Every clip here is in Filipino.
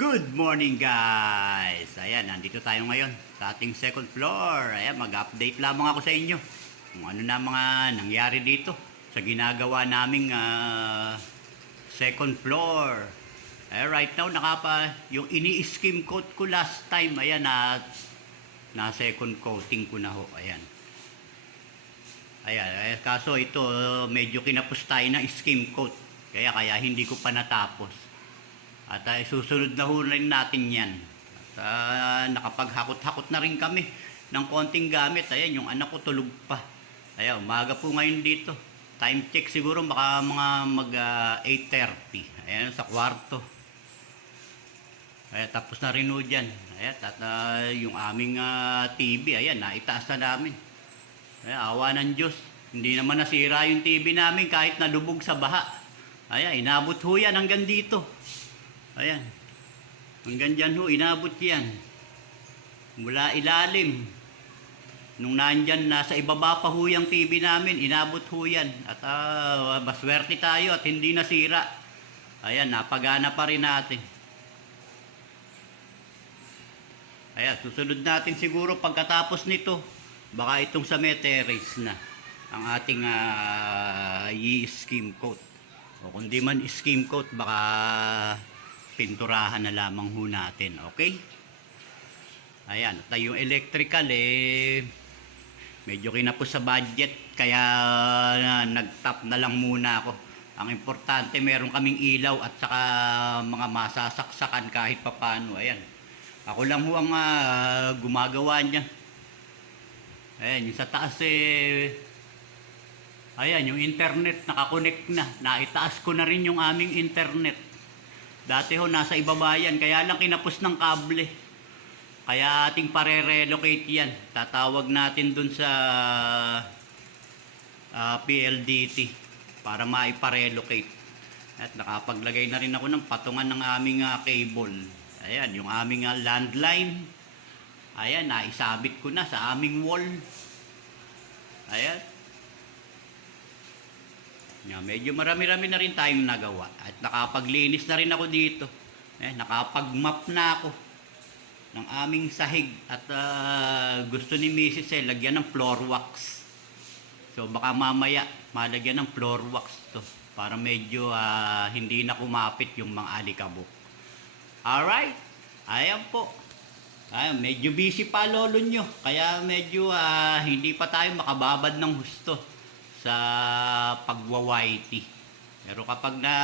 Good morning guys! Ayan, nandito tayo ngayon sa ating second floor. Ayan, mag-update lamang ako sa inyo kung ano na mga nangyari dito sa ginagawa naming ah, second floor. Eh, right now, nakapa, yung ini-skim coat ko last time, ayan, na, na second coating ko na ho. Ayan. Ayan, eh, kaso ito, medyo kinapos tayo na skim coat. Kaya, kaya hindi ko pa natapos. At uh, susunod na rin natin yan. At ah, nakapaghakot-hakot na rin kami ng konting gamit. Ayan, yung anak ko tulog pa. Ayan, umaga po ngayon dito. Time check siguro baka mga mag ah, 8.30. Ayan, sa kwarto. Ayan, tapos na rin ho dyan. Ayan, at ah, yung aming ah, TV, ayan, naitaas na namin. Ayan, awa ng Diyos. Hindi naman nasira yung TV namin kahit nalubog sa baha. Ayan, inabot ho yan hanggang dito. Ayan. Hanggang dyan ho, inabot yan. Mula ilalim. Nung nandyan, nasa ibaba pa ho yung TV namin, inabot ho yan. At uh, baswerte tayo at hindi nasira. Ayan, napagana pa rin natin. Ayan, susunod natin siguro pagkatapos nito, baka itong sa terrace na ang ating uh, i-skim coat. O kung di man skim coat, baka pinturahan na lamang ho natin. Okay? Ayan. At yung electrical eh, medyo kinapos sa budget. Kaya uh, nag-top na lang muna ako. Ang importante, meron kaming ilaw at saka mga masasaksakan kahit papano. Ayan. Ako lang ho ang ah, gumagawa niya. Ayan, yung sa taas eh, ayan, yung internet nakakonect na. Naitaas ko na rin yung aming internet. Dati ho, nasa ibaba yan. Kaya lang kinapos ng kable. Kaya ating pare-relocate yan. Tatawag natin dun sa ah, PLDT para maiparelocate. At nakapaglagay na rin ako ng patungan ng aming ah, cable. Ayan, yung aming ah, landline. Ayan, naisabit ko na sa aming wall. Ayan. Yeah, medyo marami-rami na rin tayong nagawa. At nakapaglinis na rin ako dito. Eh, nakapag-map na ako ng aming sahig. At ah, gusto ni Mrs. eh, lagyan ng floor wax. So baka mamaya malagyan ng floor wax to para medyo ah, hindi na kumapit yung mga alikabok. Alright, ayan po. Ayan, medyo busy pa lolo nyo. Kaya medyo ah, hindi pa tayo makababad ng husto sa pagwa-YT. Pero kapag na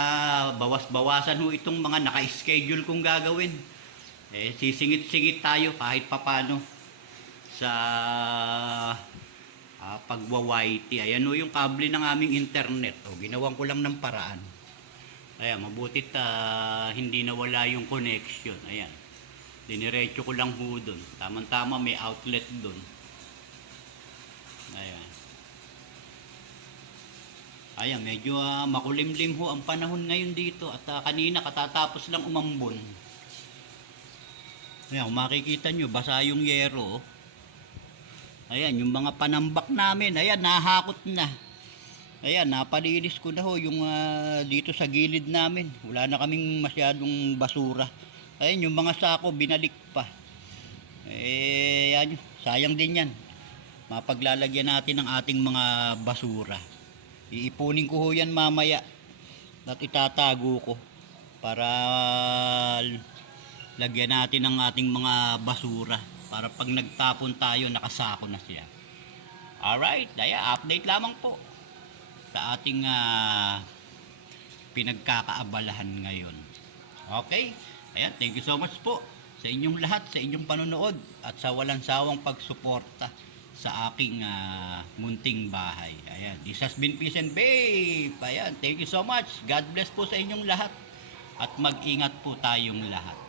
bawas-bawasan ho itong mga naka-schedule kong gagawin, eh sisingit-singit tayo kahit papano sa ah, pagwa-YT. Ayan ho yung kable ng aming internet. O, ginawan ko lang ng paraan. Ayan, mabutit ah, hindi nawala yung connection. Ayan. Diniretso ko lang ho doon. Tama-tama may outlet doon. Ayan. Ayan, medyo ah, makulimlim ho ang panahon ngayon dito. At ah, kanina katatapos lang umambon. Ayan, makikita nyo, basa yung yero. oh. Ayan, yung mga panambak namin, ayan, nahakot na. Ayan, napalinis ko na ho yung ah, dito sa gilid namin. Wala na kaming masyadong basura. Ayan, yung mga sako, binalik pa. Eh, yan, sayang din yan. Mapaglalagyan natin ng ating mga basura. Iipunin ko ho yan mamaya. At itatago ko. Para lagyan natin ng ating mga basura. Para pag nagtapon tayo, nakasako na siya. Alright, daya, update lamang po sa ating ah, pinagkakaabalahan ngayon. Okay? Ayan, thank you so much po sa inyong lahat, sa inyong panonood at sa walang sawang pagsuporta sa aking ah, munting bahay. Ayan, this has been Peace and Babe. Ayan, thank you so much. God bless po sa inyong lahat at mag-ingat po tayong lahat.